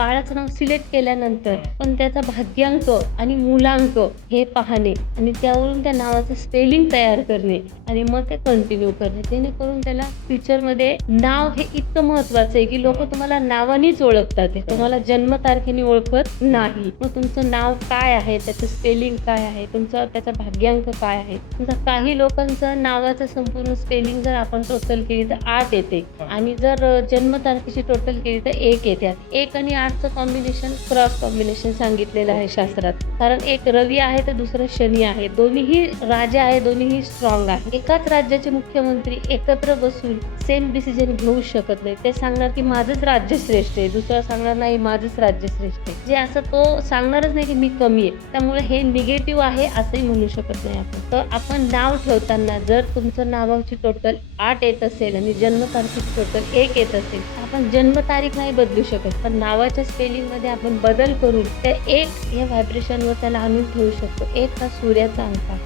बाळाचं नाव सिलेक्ट केल्यानंतर पण त्याचा भाग्यांक आणि मूलांक हे पाहणे आणि त्यावरून त्या नावाचं स्पेलिंग तयार करणे आणि मग ते कंटिन्यू करणे, जेणेकरून त्याला फ्युचरमध्ये नाव हे इतकं महत्त्वाचं आहे की लोक तुम्हाला नावानेच ओळखतात, तुम्हाला जन्मतारखेने ओळखत नाही. मग तुमचं नाव काय आहे, त्याचं स्पेलिंग काय आहे, तुमचा त्याचा भाग्यांक काय आहे. समजा काही लोकांचं नावाचं संपूर्ण स्पेलिंग जर आपण टोटल केली तर 8 येते आणि जर जन्मतारखेची टोटल केली तर 1 येतात. 1 आणि 8चं कॉम्बिनेशन क्रॉस कॉम्बिनेशन सांगितलेलं आहे शास्त्रात. कारण एक रवी आहे तर दुसरं शनी आहे, दोन्हीही राजा आहे, दोन्हीही स्ट्रॉंग आहे. एकाच राज्याचे मुख्यमंत्री एकत्र बसून सेम डिसिजन घेऊ शकत नाही. ते सांगणार की माझंच राज्य श्रेष्ठ आहे, दुसरा सांगणार नाही माझंच राज्य श्रेष्ठ आहे. जे असं तो सांगणारच नाही की मी कमी आहे. त्यामुळे हे निगेटिव्ह आहे असंही म्हणू शकत नाही आपण. तर आपण नाव ठेवताना जर तुमचं नावाची टोटल 8 येत असेल आणि जन्मतारखेची टोटल 1 येत असेल, आपण जन्मतारीख नाही बदलू शकत, पण नावाच्या स्पेलिंगमध्ये आपण बदल करून त्या 1 या व्हायब्रेशनवर त्याला आणून ठेवू शकतो. 1 हा सूर्याचा अंक आहे.